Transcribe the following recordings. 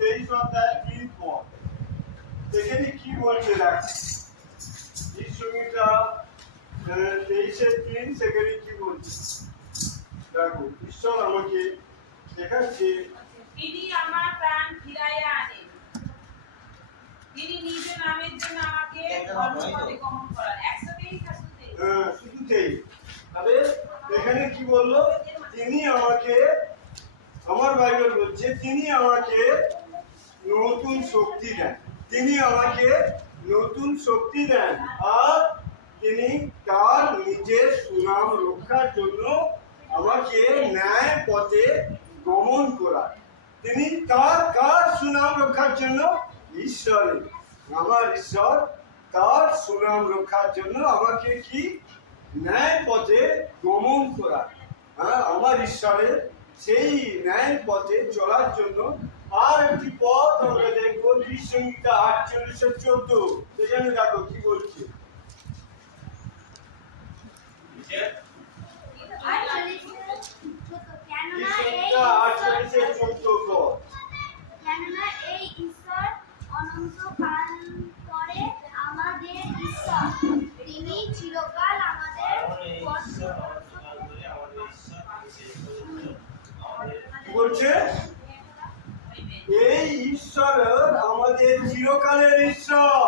তেইশ অধ্যায় তিন পদ সেখানে কি বলছে দেখ এই সঙ্গীতা তেইশের তিন সেখানে কি বলছে? দেখো ঈশ্বর আমাকে দেখাচ্ছে। তিনি আমার প্রাণ ফিরাইয়া আনেন। তিনি নিজ নামের জন্য আমাকে ধর্মপথে গমন করান। একশো তেইশ একশো তেইশ তবে এখানে কি বলল? তিনি আমাকে আমার বাইবেল বলছে তিনি আমাকে নতুন শক্তি দেন। তিনি আমাকে নতুন শক্তি দেন আর তিনি তার নিজের সুনাম রক্ষার জন্য আমাকে ন্যায় পথে গমন করান। তিনি তার কার সুনাম রক্ষার জন্য ঈশ্বরের আমার ঈশ্বর তার সুনাম রক্ষার জন্য আমাকে কি? ন্যায় পথে গমন করা হ্যাঁ আমার ঈশ্বরের সেই ন্যায়ের পথে চলার জন্য আর একটি পথ আমরা দেখব সংহিতা আটচল্লিশ চোদ্দ। সেখানে দেখো কি বলছে? আটচল্লিশের চোদ্দ। পদ কেননা এই ঈশ্বর অনন্তকাল পরে আমাদের ঈশ্বর তিনি চিরকাল আমাদের কি বলছে এই ঈশ্বর, আমাদের চিরকালের ঈশ্বর।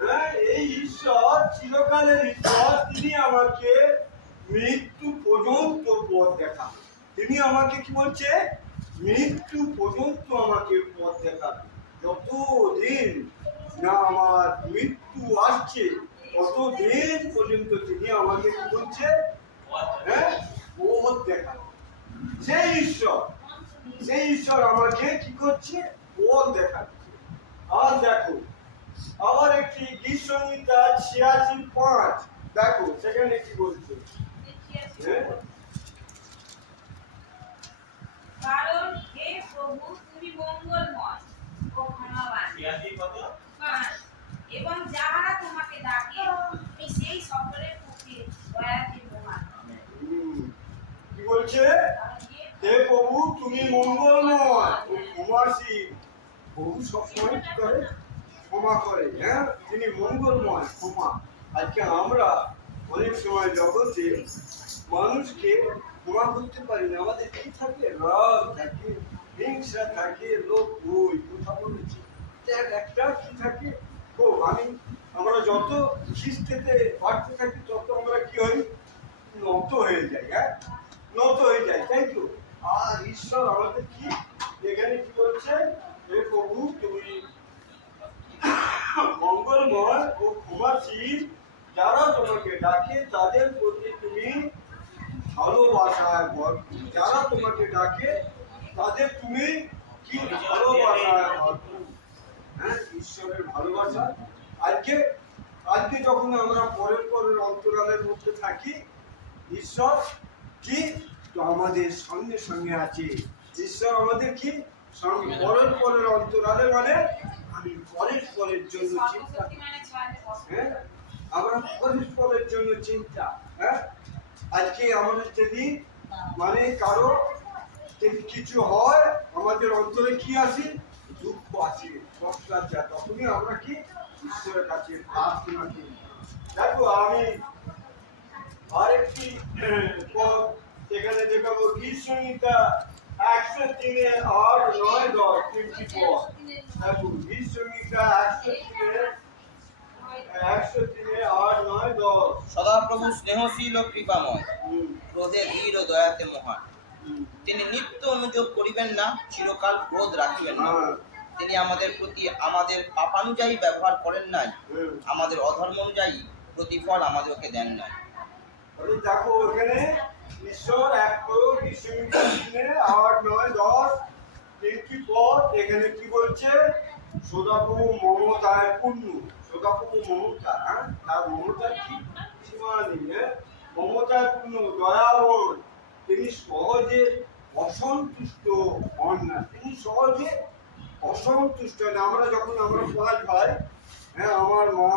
হ্যাঁ এই ঈশ্বর, চিরকালের ঈশ্বর, তিনি আমাকে মৃত্যু পর্যন্ত পথ দেখান তিনি আমাকে কি বলছে? মৃত্যু পর্যন্ত আমাকে পথ দেখান যতদিন না আমার মৃত্যু আসছে, ততদিন পর্যন্ত তিনি আমাকে কি বলছে? হ্যাঁ পথ দেখান সেই ঈশ্বর। সেই ঈশ্বর আমাকে কি করছে? পথ দেখাচ্ছে। আর দেখো আবার একটি গীত ছিয়াশি পাঁচ। দেখো সেখানে কি বলছে? কারণ হে প্রভু তুমি মঙ্গলময় ও ক্ষমাবান। এবং যাহারা তোমাকে ডাকে তুমি সেই সকলের পক্ষে কি বলছে? হে প্রভু, তুমি মঙ্গলময়। ক্ষমাসীন প্রভু সবসময় কি করে? ক্ষমা করে। হ্যাঁ তিনি মঙ্গলময়, ক্ষমা। আজকে আমরা অনেক সময় জগতে মানুষকে ক্ষমা করতে পারি না। আমাদের কি থাকে? রাগ থাকে, হিংসা থাকে লোক বই কথা বলেছি। দেখ, একটা কি থাকে? ও আমি, আমরা যত খ্রিস্টেতে বাড়তে থাকি, তত আমরা কি হই? নত হয়ে যাই হ্যাঁ? নত হয়ে যায় তাই তো? আর ঈশ্বর আমাদের কি? এখানে কি বলছে? হে প্রভু, তুমি মঙ্গলময় ও ক্ষমাশীল, যারা তোমাকে ডাকে, তাদের প্রতি তুমি ভালোবাসায় যারা তোমাকে ডাকে, তাদের তুমি কি ভালোবাসায় হ্যাঁ ঈশ্বরের ভালোবাসা। আজকে আজকে যখন আমরা পরের পরের অন্তরালের মধ্যে থাকি, ঈশ্বর কি তো আমাদের সঙ্গে সঙ্গে আছে। ঈশ্বর আমাদের কি পরের পরের অন্তরালে মানে আমি পরের পরের জন্য চিন্তা। হ্যাঁ? আমরা পরস্পরের জন্য চিন্তা হ্যাঁ? আজকে আমাদের যদি মানে কারও যদি কিছু হয়, আমাদের অন্তরে কি আসে দুঃখ আছে, কষ্ট তখনই আমরা কি? ঈশ্বরের কাছে প্রার্থনা দেখো, আমি আরেকটি এখানে দেখাবো গীত একশো তিনে আট নয় দশ তিনটি পদ দেখো গীত একশো তিনে একশো আট নয় দশ। সদাপ্রভু স্নেহশীল ও কৃপাময়। ক্রোধে ধীর ও দয়াতে মহান। তিনি নিত্য অনুযোগ করিবেন না চিরকাল ক্রোধ রাখিবেন না। হ্যাঁ, তিনি আমাদের প্রতি আমাদের পাপানুযায়ী ব্যবহার করেন নাই। আমাদের অধর্ম অনুযায়ী প্রতিফল আমাদেরকে দেন নাই। দেখো ওখানে ঈশ্বর এক বিশ্বমিত্র আট, নয়, দশ, তিনটি পদ এখানে কি বলছে? সদাপ্রভু মমতায় পূর্ণ। সদাপ্রভু মমতা হ্যাঁ? তার মমতার কি? সীমা নেই হ্যাঁ? মমতায় পূর্ণ দয়াবন তিনি সহজে অসন্তুষ্ট হন না। তিনি সহজে অসন্তুষ্ট হন। আমরা যখন আমরা পাঁচ ভাই হ্যাঁ আমার মা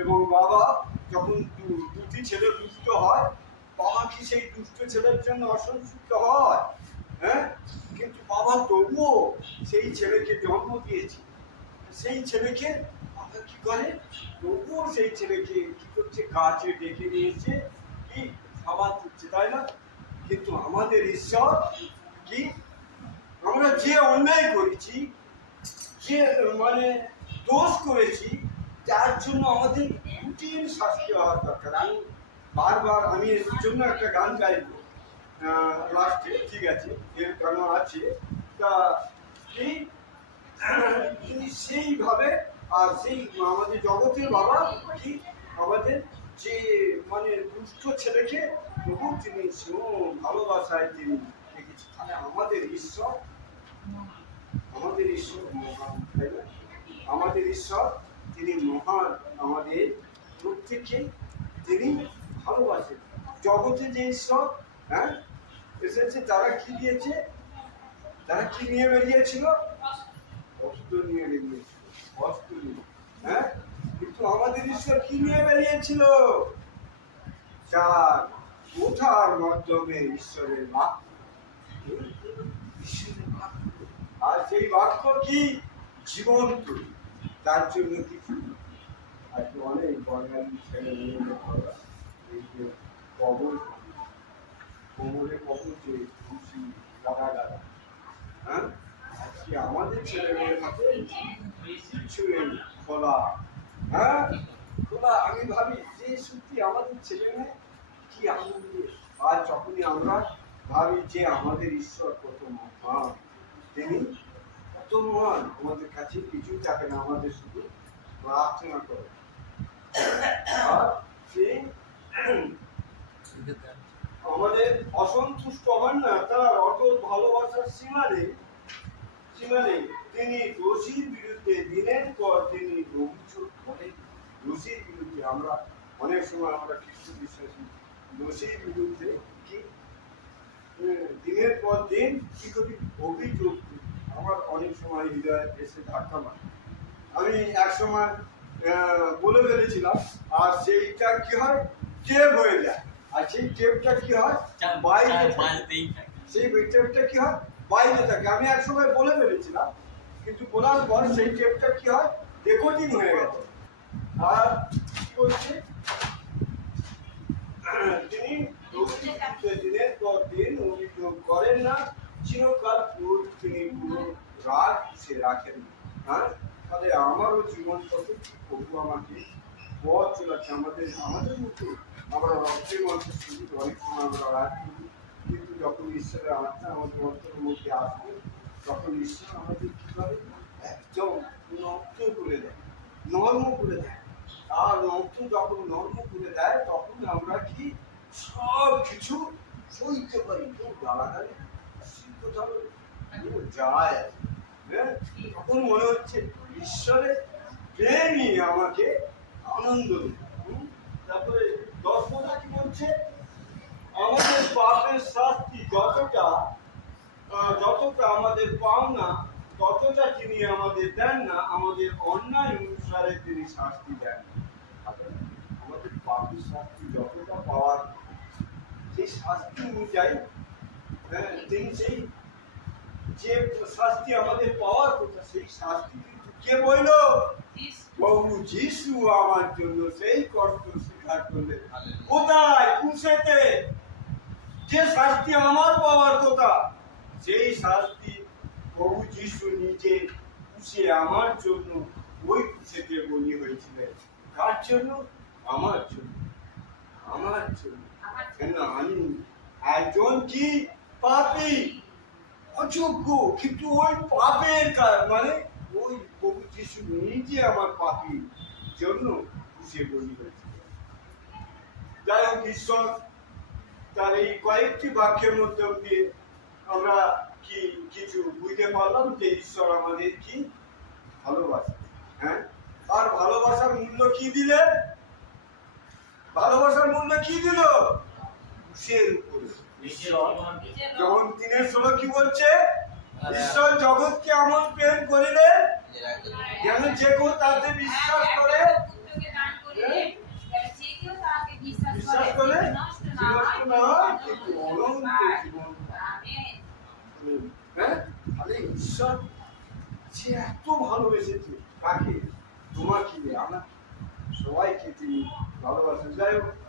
এবং বাবা যখন দুটি ছেলে দুষ্ট হয় বাবা কি সেই দুষ্ট ছেলের জন্য অসন্তুষ্ট হয়? হ্যাঁ? কিন্তু বাবা তবুও সেই ছেলেকে জন্ম দিয়েছে। সেই ছেলেকে বাবা কি করে? তবুও সেই ছেলেকে কি করছে? কাছে ডেকে নিয়েছে। কি? খাবার দিচ্ছে, তাই না? কিন্তু আমাদের ঈশ্বর কি? আমরা যে অন্যায় করেছি, যে মানে দোষ করেছি, যার জন্য আমাদের কঠিন শাস্তি হওয়ার দরকার। আমি বারবার আমি এর জন্য একটা গান গাইব। লাস্টে ঠিক আছে, এর গান আছে। তা এই তিনি সেইভাবে, আর সেই আমাদের জগতের বাবা কি আমাদের যে মানে দুষ্ট ছেলেকে তবু তিনি ভালোবাসায় তিনি দেখেছি তাহলে আমাদের ঈশ্বর আমাদের ঈশ্বর মহান, তাই না? আমাদের ঈশ্বর তিনি মহান। আমাদের প্রত্যেককে তিনি ভালোবাসেন জগতে যে ঈশ্বর হ্যাঁ এসেছে, তারা কি দিয়েছে? তারা কি নিয়ে বেরিয়েছিল? অস্ত্র নিয়ে বেরিয়েছিল অস্ত্র নিয়ে হ্যাঁ? কিন্তু আমাদের ঈশ্বর কি নিয়ে বেরিয়েছিল? যার কোথার মাধ্যমে ঈশ্বরের বাক্য আর সেই বাক্য কি? জীবন্ত। তার জন্য কিছু। আজকে অনেক বাঙালি ছেলে মেয়েরা এই যে কবর কোমরে কবর যে খুশি গাদা গাদা হ্যাঁ আজকে আমাদের ছেলে মেয়ের হাতে কিছু নেই খোলা হ্যাঁ খোলা আমি ভাবি যে সত্যি আমাদের ছেলে মেয়ে কি আনন্দে আর যখনই আমরা ভাবি যে আমাদের ঈশ্বর কত মহান তিনি কত মহান আমাদের কাছে কিছু থাকে না আমাদের শুধু প্রার্থনা করে আর সে আমাদের অসন্তুষ্ট হন না, তার অটল ভালোবাসার সীমা নেই। সীমা তিনি দোষীর বিরুদ্ধে দিনের পর তিনি অভিযোগ করেন। দোষীর বিরুদ্ধে আমরা অনেক সময় আমরা খ্রিস্ট বিশ্বাসী দোষীর বিরুদ্ধে কি? দিনের পর দিন কি করি? অভিযোগ আমার অনেক সময় হৃদয়ে এসে ধাক্কা মারে। আমি এক সময় আহ, বলে ফেলেছিলাম আর সেইটা কি হয়? টেপ হয়ে যায়। আর সেই টেপটা কি হয়? বাইরে সেই টেপটা কি হয়? বাইরে থাকে। আমি এক সময় বলে ফেলেছিলাম, কিন্তু বলার পর সেই টেপটা কি হয়? রেকর্ডিং হয়ে গেছে। আর কি তিনি দিনের পর দিন করেন না। চিরকাল তিনি পুরো সে রাখেন। হ্যাঁ তাহলে আমারও জীবন কত আমাকে? পথ চলাচ্ছে আমাদের আমাদের মতো। আমরা রক্তের শুধু অনেক সময় আমরা কিন্তু যখন ঈশ্বরের আত্মা আমাদের অন্তরের মধ্যে আসবে, তখন ঈশ্বর আমাদের কি করে? একদম নষ্ট করে দেয়, নর্ম করে দেয়। আর নর্ম যখন নর্ম করে দেয়, তখন আমরা কি? সব কিছু সইতে পারি। কেউ গালাগালি কোথাও কেউ যায়। হ্যাঁ? তখন মনে হচ্ছে ঈশ্বরের প্রেমই আমাকে আনন্দ দেয়। তারপরে দশ কথা কি বলছে? আমাদের পাপের শাস্তি যতটা যতটা আমাদের পাওনা ততটা তিনি আমাদের দেন না আমাদের অন্যায় অনুসারে তিনি শাস্তি দেন। আমাদের পাপের শাস্তি যতটা পাওয়ার সেই শাস্তি অনুযায়ী হ্যাঁ, তিনি সেই যে শাস্তি আমাদের পাওয়ার কথা সেই শাস্তি কিন্তু কে বইল প্রভু যিশু আমার জন্য সেই কষ্ট স্বীকার করলেন। কোথায়? কুশেতে। যে শাস্তি আমার পাওয়ার কথা, সেই শাস্তি প্রভু যিশু নিজে কুশে আমার জন্য ওই কুশেতে বলি হয়েছিলেন। কার জন্য? আমার জন্য। আমার জন্য। কেন আমি একজন কি পাপী? অযোগ্য। কিন্তু ওই পাপের কার? মানে ওই প্রভু যিশু নিজে আমার পাপি জন্য সে বলি হয়েছিল যাই হোক, ঈশ্বর তার এই কয়েকটি বাক্যের মধ্যে দিয়ে আমরা কি কিছু বুঝতে পারলাম যে ঈশ্বর আমাদের কি ভালোবাসে হ্যাঁ? আর ভালোবাসার মূল্য কি দিলে? ভালোবাসার মূল্য কি দিল? যখন তিনের ষোলো কি বলছে? ঈশ্বর জগৎকে এমন প্রেম করিলেন যেন যে কেউ তাতে বিশ্বাস করে বিশ্বাস করে? হয়? ঈশ্বর সে এত ভালোবেসেছে। কাকে? তোমাকে আমার সবাইকে তিনি ভালোবাসেন। যাই হোক।